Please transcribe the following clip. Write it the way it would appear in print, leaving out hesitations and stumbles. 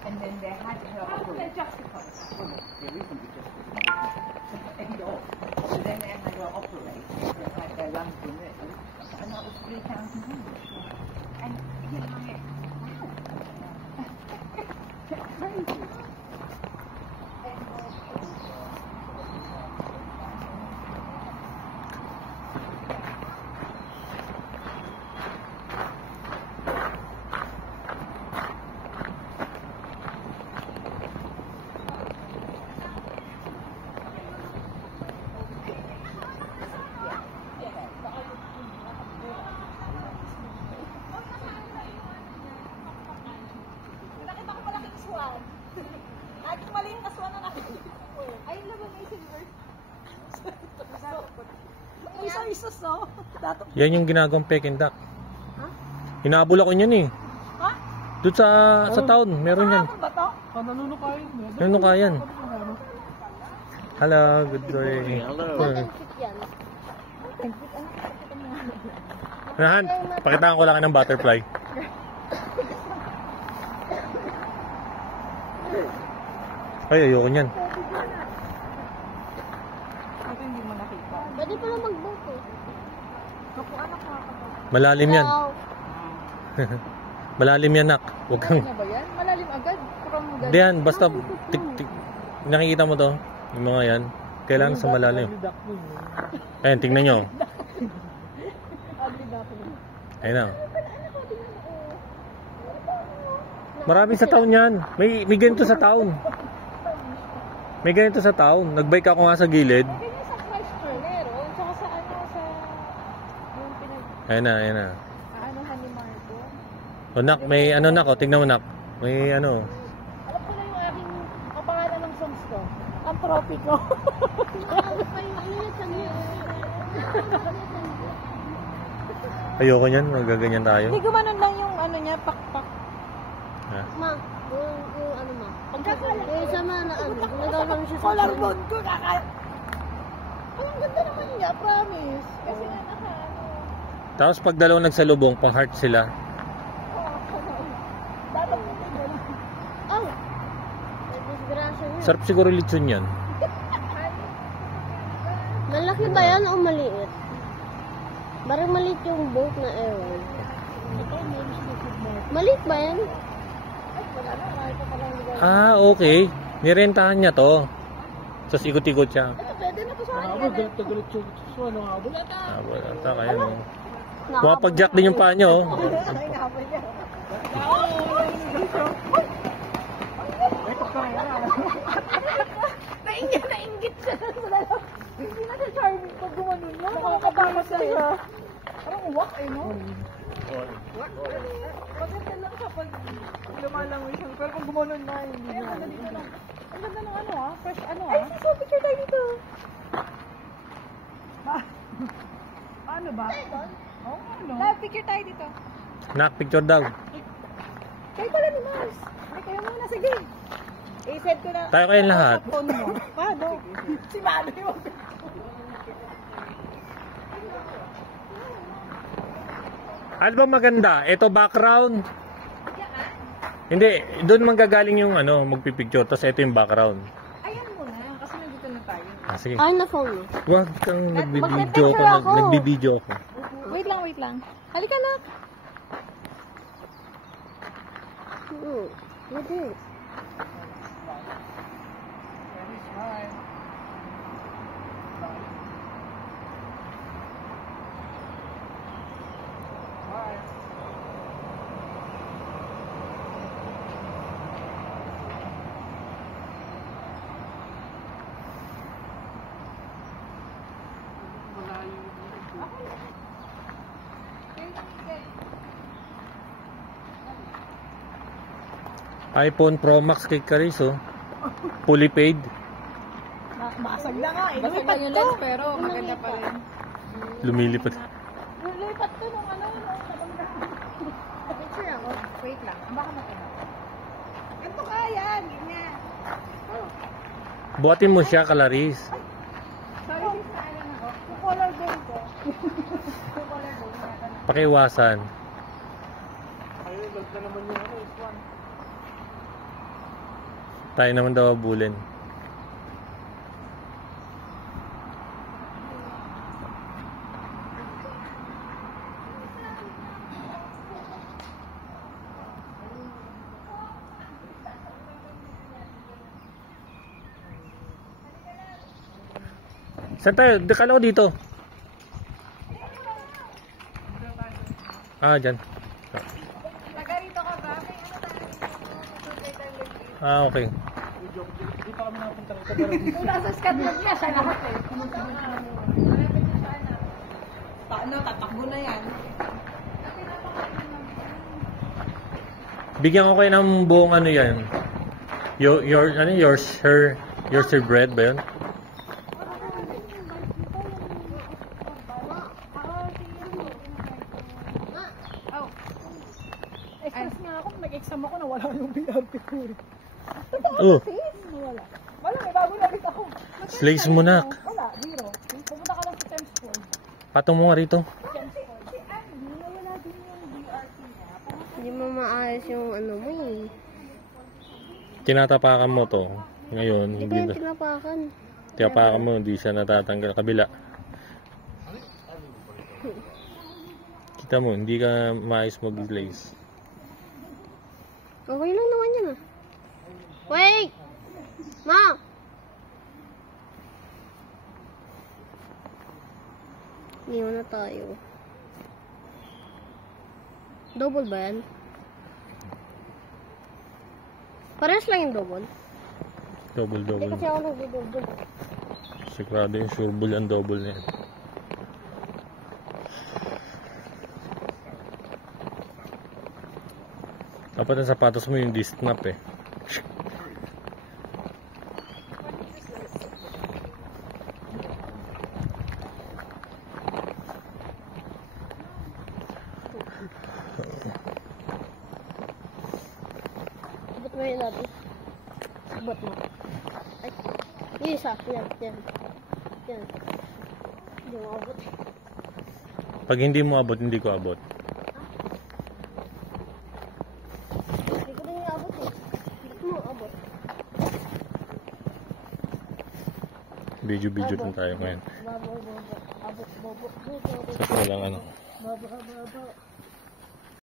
And then they had her. How can they justify that? Well, there isn't a justification. End of. So then they had her operate, had their lungs removed, and that was £3,000. And you know, wow, crazy. Yan yung ginagawang Peking duck. Inaabol ako niyan eh. Ha? Doon sa town, meron yan. Nanunukayan. Hello, good day. Hello. Nahan, pakitaan ko lang ng butterfly. Ay, ayoko niyan. Pwede pala mag-boat eh. Malalim yan. Malalim yan, nak. Huwag kang... Ano ba yan? Malalim agad? Hindi yan, basta nakikita mo to, yung mga yan, kailangan sa malalim. Ayan, tingnan nyo. Ayan na. Marami sa town yan. May ganito sa town. May ganito sa town. Nagbike ako nga sa gilid. Ayan na, ayan na. O nak, may ano nak, o tingnan mo nak. May ano. Alam ko na yung aking kapangalan ng songs ko. Ang tropiko. Ayoko niyan, magaganyan tayo. Hindi gumanon lang yung ano niya, pakpak. Ha? Ma, yung ano ma. Pagkakalan. Eh, sama na ano. Nagawang siya sa Color moon ko, kakaya. Ay, ang ganda naman niya, promise. Kasi nga naka ano. Tapos pag dalawang nagsalubong, pang heart sila. Dapat mo din yun. Oh! May disgrasya niya. Sarap siguro lechon yan. Malaki ba yan o maliit? Parang maliit yung boat na ewan. Maliit ba yan? Ah, okay. Nirentahan niya to. Tapos ikot-ikot siya. Pwede na po sa akin. Ah, wala. Kaya no. Pumapag-jack din yung paa niya, oh. Nainggit siya. Hindi na siya charming pag gumanon na. Nakakabakas siya. Parang uwak eh, no? Maganda lang siya pag lumalangoy siya. Pero kung gumanon na, hindi na. Ang ganda ng ano ah. Fresh ano ah. Ay, so picture tayo dito. Paano ba? Oo, ano? Picture tayo dito. Nak, picture daw. Kayo pala ni Mars. Ay, kayo muna. Sige. I-set ko na. Tayo kayong lahat. Paano? Si Mano yung Ano ba maganda? Ito background? Hindi, doon manggagaling yung ano, magpipicture. Tapos ito yung background. ayan muna. Kasi nandito na tayo. Ah, sige. Ay, na-phone mo. Huwag kang nagbibideo ako. Nagbibideo ako. Wait lang. Halika na. Pwede. iPhone Pro Max kay Caris, oh. Fully paid. Basag na nga. Basag lang yung lens pero maganda pa rin. Lumilipat. Lulipat to nung ano, nung Picture ako. Wait lang. Baka matino. ganito kaya, ganyan. Buhatin mo siya, Kalaris. Sorry, sis, naalala na ako. Yung color gold ko. Yung color gold na. Pakiwasan. Tayo naman daw abulin. Saan tayo? Kala ko dito. Ah, dyan. Taga rito ka ba? May ano tayo? Ah, okay. Kung nasa Scotland niya, siya lahat eh. Paano, tatakbo na yan. Bigyan ko kayo ng buong ano yan. Yours, her bread ba yun? Express nga ako, nag-exam ako, nawala yung BRP ko eh. Oh, Nawala. Wala, may bago na ulit ako. slays mo na. Wala, zero. Pupunta ka lang sa Thames Pool. Patong mo nga rito. Hindi mo maayos yung ano mo eh. Tinatapakan mo to. Ngayon, Hindi ko hindi yung na. tinapakan. Tinapakan mo, hindi siya natatanggal. Kabila. Kita mo, hindi ka maayos mag-glaze. Okay lang naman yan ah. Wait! Ma! Hindi na tayo. Double ba yan? Parehas lang yung double. Double. Hindi kasi ako nag-double. Sigurado yung sureball ang double na yan. Dapat ang sapatos mo yung disc-snap eh. Abot mo yun natin. Abot mo. Ay. Yung isa. Yan. Hindi mo abot. Pag hindi mo abot, hindi ko abot. Hindi ko din abot eh. Hindi mo abot. Video din tayo ngayon. Babo. Abot. Walang ano. Babo.